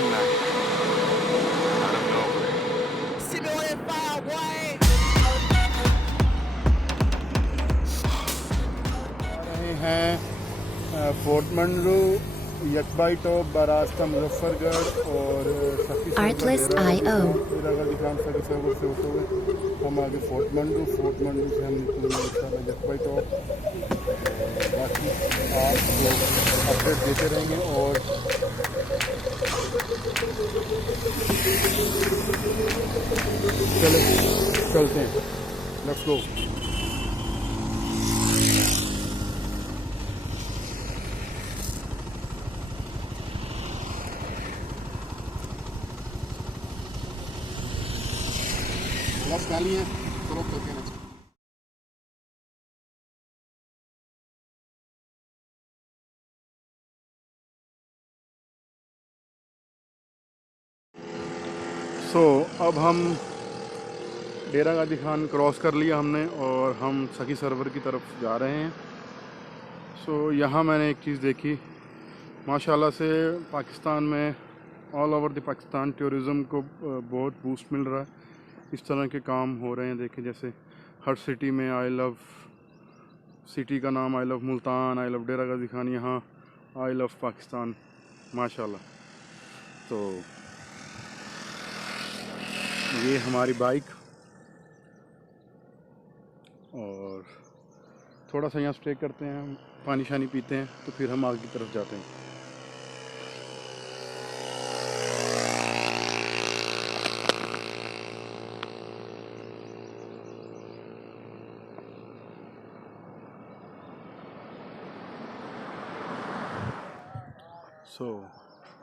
बनना है हर ब्लॉग में। रहे हैं फोर्ट मंडलू, यकबाई टॉप, बारास्ता, मुजफ्फरगढ़ और Artlist.io सखी सर्वर से होते हुए हम आगे फोर्ट मंडलू से हम निकलेंगे इंशाल्लाह यकबाई टॉप। बाकी आपको अपडेट देते रहेंगे और चलते हैं, लेट्स गो। बस गाली है तो करके ना। अब हम डेरा गाजी खान क्रॉस कर लिया हमने और हम सखी सरवर की तरफ जा रहे हैं। यहाँ मैंने एक चीज़ देखी, माशाल्लाह से पाकिस्तान में all over the Pakistan tourism को बहुत बूस्ट मिल रहा है। इस तरह के काम हो रहे हैं, देखें जैसे हर सिटी में आई लव सिटी का नाम I love Multan, I love Dera Ghazi Khan, यहाँ आई लव पाकिस्तान माशाल्लाह। तो ये हमारी बाइक और थोड़ा सा यहाँ स्टे करते हैं, पानी शानी पीते हैं, तो फिर हम आगे की तरफ जाते हैं।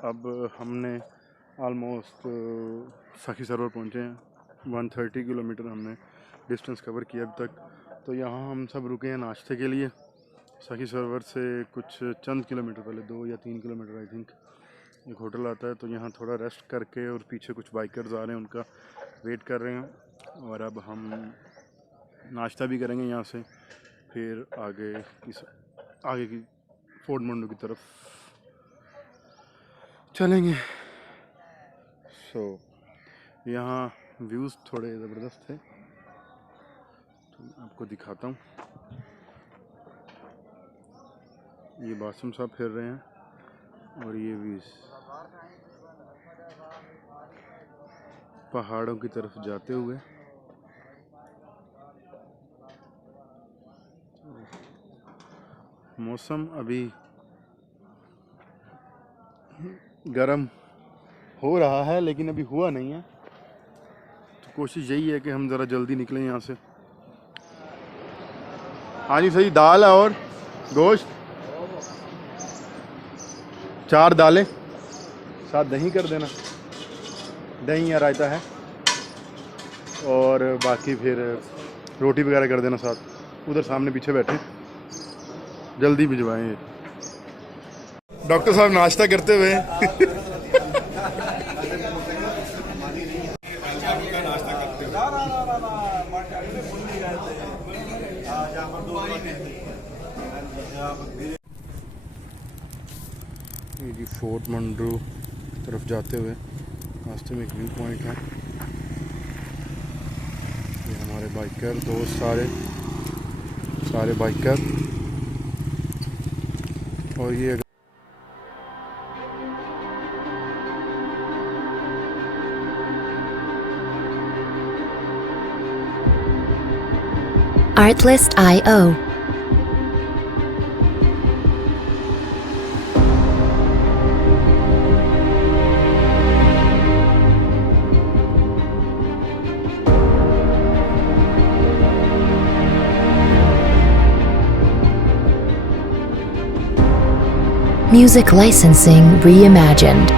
अब हमने ऑलमोस्ट सखी सरवर पहुँचे हैं। 130 किलोमीटर हमने डिस्टेंस कवर किया अभी तक। तो यहाँ हम सब रुके हैं नाश्ते के लिए। सखी सरवर से कुछ चंद किलोमीटर पहले, 2 या 3 किलोमीटर आई थिंक, एक होटल आता है। तो यहाँ थोड़ा रेस्ट करके और पीछे कुछ बाइकर्स आ रहे हैं, उनका वेट कर रहे हैं। और अब हम नाश्ता भी करेंगे यहाँ से, फिर आगे की फोर्ट मंडलू की तरफ चलेंगे। यहाँ व्यूज़ थोड़े ज़बरदस्त थे, तो आपको दिखाता हूँ। ये बासम साहब फिर रहे हैं और ये व्यूज़ पहाड़ों की तरफ जाते हुए। मौसम अभी गर्म हो रहा है लेकिन अभी हुआ नहीं है, तो कोशिश यही है कि हम ज़रा जल्दी निकलें यहाँ से। हाँ जी, सही दाल है और गोश्त, 4 दालें, साथ दही कर देना, दही या रायता है, और बाकी फिर रोटी वगैरह कर देना साथ। उधर सामने पीछे बैठे, जल्दी भिजवाएं। डॉक्टर साहब नाश्ता करते हुए ये जी फोर्ट मंडलू की तरफ जाते हुए रास्ते में एक व्यू पॉइंट है। ये हमारे बाइकर दोस्त, सारे बाइकर। और ये Artlist.io Music licensing reimagined.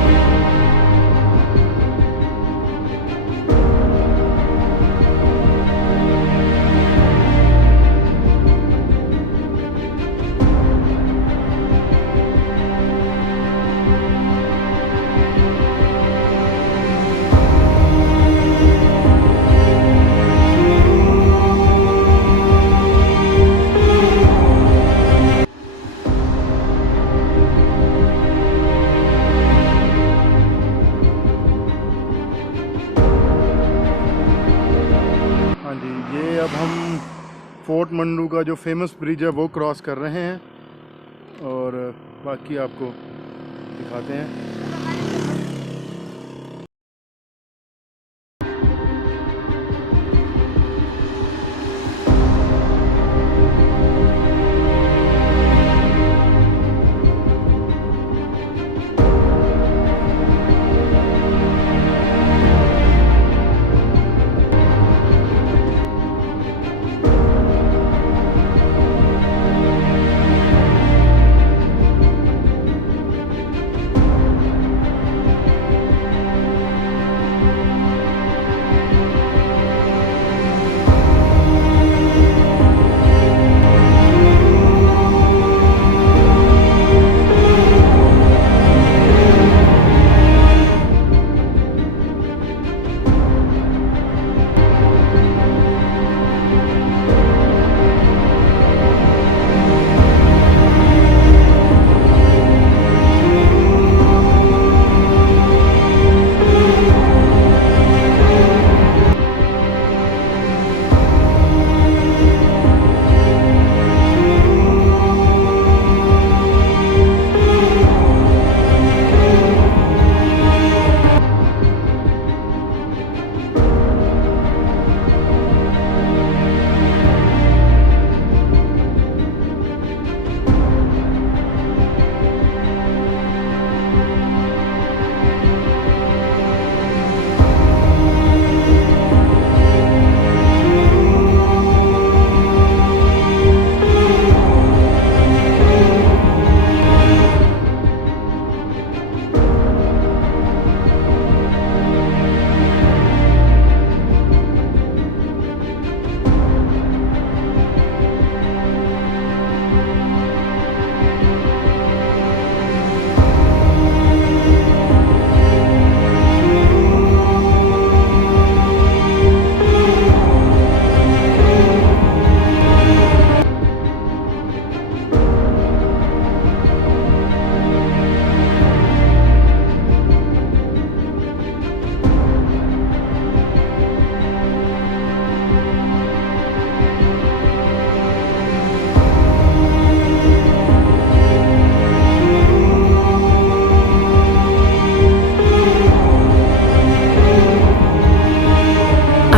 Fort mandu का जो फेमस ब्रिज है वो क्रॉस कर रहे हैं और बाकी आपको दिखाते हैं।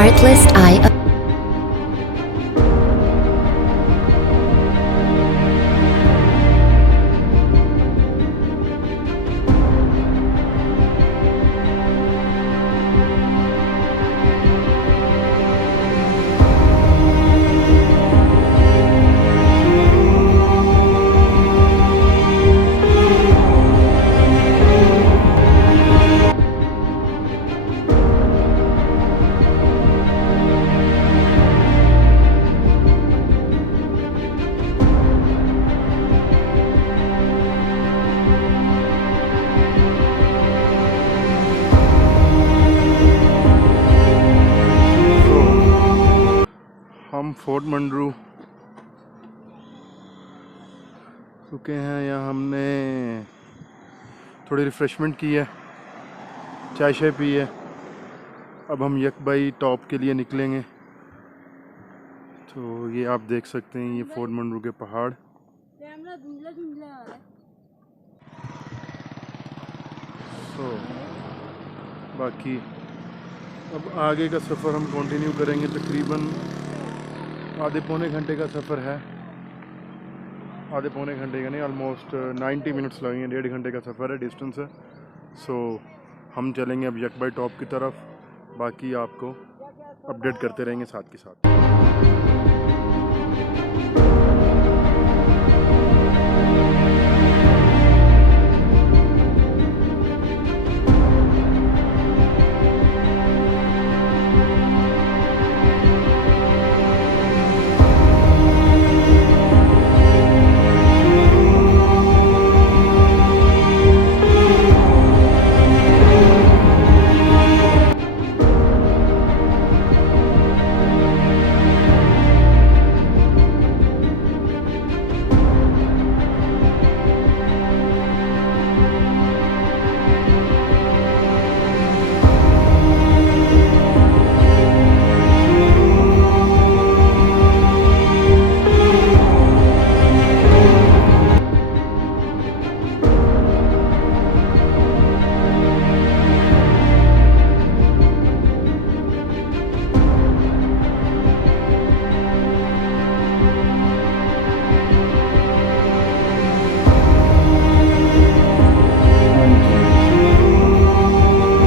Artlist.io. हम फोर्ट मंडरू रुके हैं। यहाँ हमने थोड़ी रिफ़्रेशमेंट की है, चाय शाय पी है। अब हम यकबाई टॉप के लिए निकलेंगे। तो ये आप देख सकते हैं, ये फोर्ट मंडरू के पहाड़। तो बाकी अब आगे का सफ़र हम कंटिन्यू करेंगे। तकरीबन आधे पौने घंटे का सफ़र है। आधे पौने घंटे का नहीं, ऑलमोस्ट 90 मिनट्स लगेंगे। 1.5 घंटे का सफ़र है, डिस्टेंस है। सो हम चलेंगे अब यकबाई टॉप की तरफ। बाकी आपको अपडेट करते रहेंगे साथ के साथ।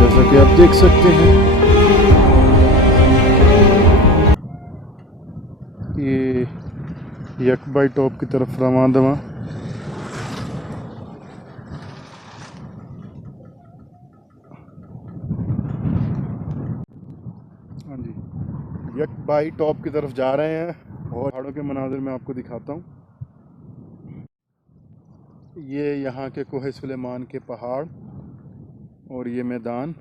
जैसा कि आप देख सकते हैं ये यकबाई टॉप की तरफ रवां दवा। हाँ जी, यकबाई टॉप की तरफ जा रहे हैं और पहाड़ों के मनाजिर मैं आपको दिखाता हूँ। ये यहाँ के कोहे सुलेमान के पहाड़ और ये मैदान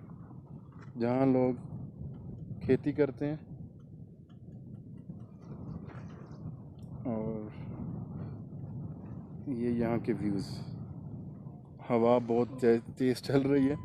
जहाँ लोग खेती करते हैं, और ये यहाँ के व्यूज़। हवा बहुत तेज़ चल रही है।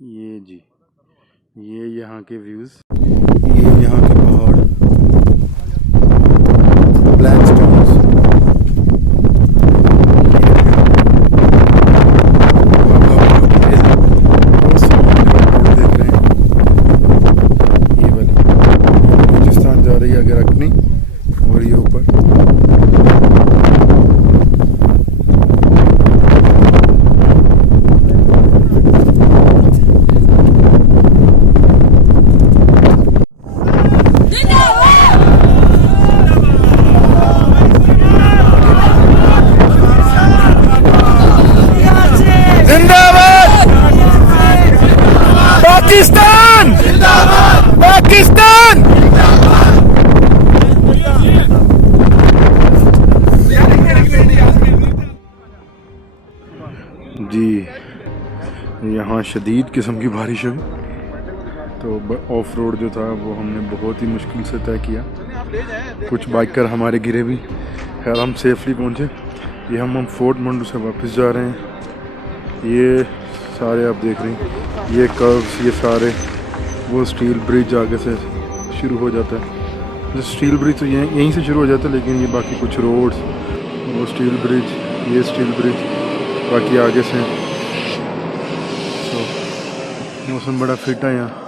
ये जी, ये यहाँ के व्यूज़, ये यहाँ के पहाड़, ब्लैक स्टोन्स। देख रहे हैं ये वाली बलूचिस्तान जा रही है आगे रखनी, और ये ऊपर पाकिस्तान पाकिस्तान। जी, यहाँ शदीद किस्म की बारिश हुई, तो ऑफ रोड जो था वो हमने बहुत ही मुश्किल से तय किया। कुछ बाइकर हमारे गिरे भी, खैर हम सेफली पहुँचे। ये हम फोर्ट मंडू से वापस जा रहे हैं। ये सारे आप देख रहे हैं, ये कर्व्स, ये सारे वो स्टील ब्रिज आगे से शुरू हो जाता है। जो स्टील ब्रिज तो यहीं से शुरू हो जाता है, लेकिन ये बाकी कुछ रोड्स, वो स्टील ब्रिज, ये स्टील ब्रिज बाकी आगे से। तो मौसम बड़ा फिट है यहाँ।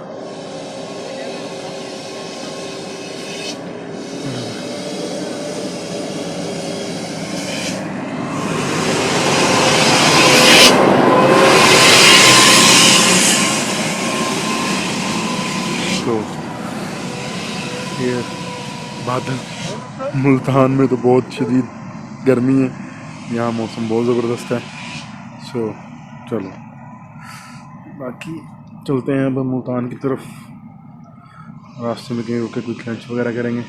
तो ये बादल, मुल्तान में तो बहुत शदीद गर्मी है, यहाँ मौसम बहुत ज़बरदस्त है। सो चलो बाकी चलते हैं अब मुल्तान की तरफ। रास्ते में कहीं रुके कोई लंच वगैरह करेंगे।